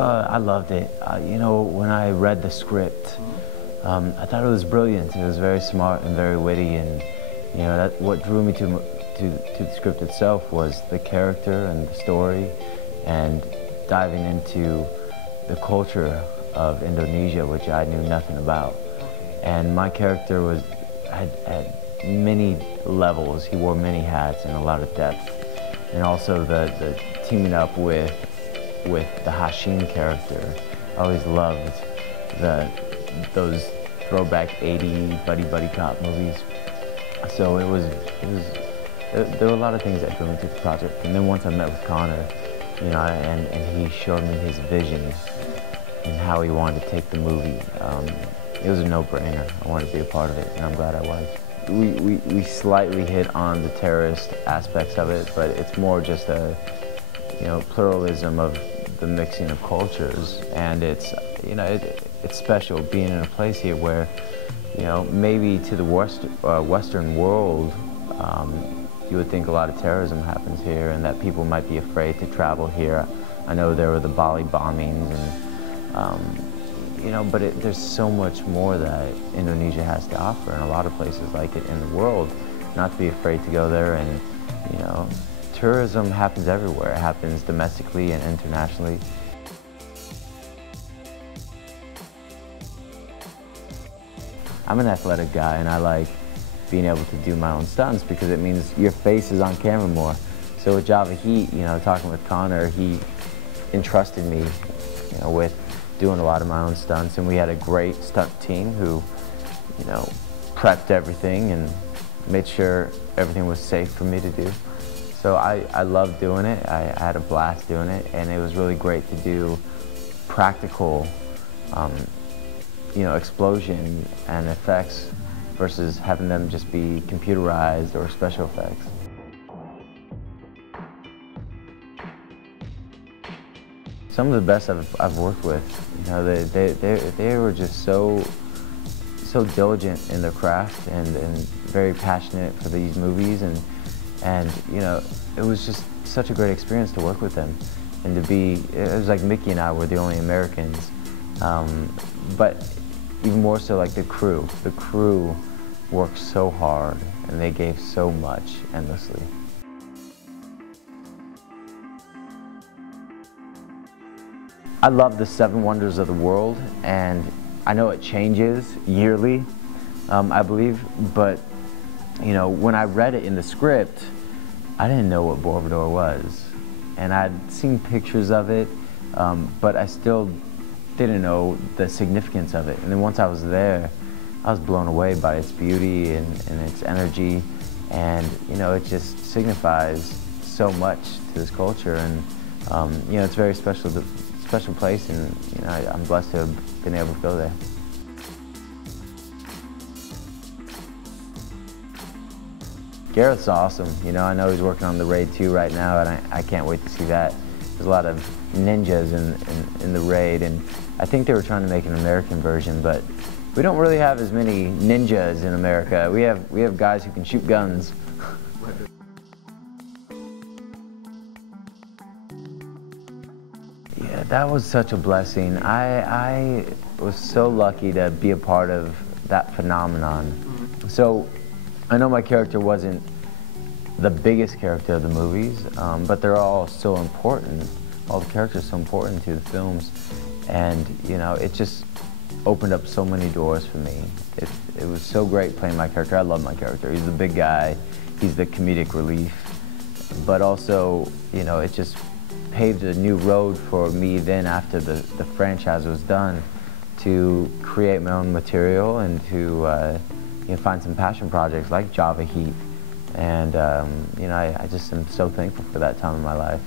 I loved it. You know, when I read the script, I thought it was brilliant. It was very smart and very witty, and you know, what drew me to the script itself was the character and the story, and diving into the culture of Indonesia, which I knew nothing about. And my character had many levels. He wore many hats and a lot of depth, and also the teaming up with the Hashim character. I always loved those throwback 80s buddy cop movies. So there were a lot of things that drew me to the project. And then once I met with Connor, you know, and he showed me his vision and how he wanted to take the movie, it was a no-brainer. I wanted to be a part of it, and I'm glad I was. We slightly hit on the terrorist aspects of it, but it's more just a, you know, pluralism of the mixing of cultures, and it's, you know, it's special being in a place here where, you know, maybe to the Western world, you would think a lot of terrorism happens here and that people might be afraid to travel here. I know there were the Bali bombings, and you know, but there's so much more that Indonesia has to offer, and a lot of places like it in the world. Not to be afraid to go there, and you know, tourism happens everywhere. It happens domestically and internationally. I'm an athletic guy, and I like being able to do my own stunts because it means your face is on camera more. So with Java Heat, you know, talking with Connor, he entrusted me, you know, with doing a lot of my own stunts, and we had a great stunt team who, you know, prepped everything and made sure everything was safe for me to do. So I loved doing it. I had a blast doing it, and it was really great to do practical, you know, explosion and effects versus having them just be computerized or special effects. Some of the best I've worked with, you know, they were just so diligent in their craft and very passionate for these movies, and you know, it was just such a great experience to work with them, and to be, it was like Mickey and I were the only Americans, but even more so like the crew. The crew worked so hard and they gave so much endlessly. I love the 7 Wonders of the World, and I know it changes yearly, I believe, but you know, when I read it in the script, I didn't know what Borobudur was, and I'd seen pictures of it, but I still didn't know the significance of it. And then once I was there, I was blown away by its beauty and its energy, and you know, it just signifies so much to this culture, and you know, it's very special place, and you know, I'm blessed to have been able to go there. Gareth's awesome. You know, I know he's working on the Raid 2 right now, and I can't wait to see that. There's a lot of ninjas in the Raid, and I think they were trying to make an American version, but we don't really have as many ninjas in America. We have guys who can shoot guns. Yeah, that was such a blessing. I was so lucky to be a part of that phenomenon. So I know my character wasn't the biggest character of the movies, but they're all so important. All the characters are so important to the films, and you know, it just opened up so many doors for me. It was so great playing my character. I love my character. He's the big guy. He's the comedic relief, but also, you know, it just paved a new road for me then after the franchise was done to create my own material and to you know, find some passion projects like Java Heat. And you know, I just am so thankful for that time in my life.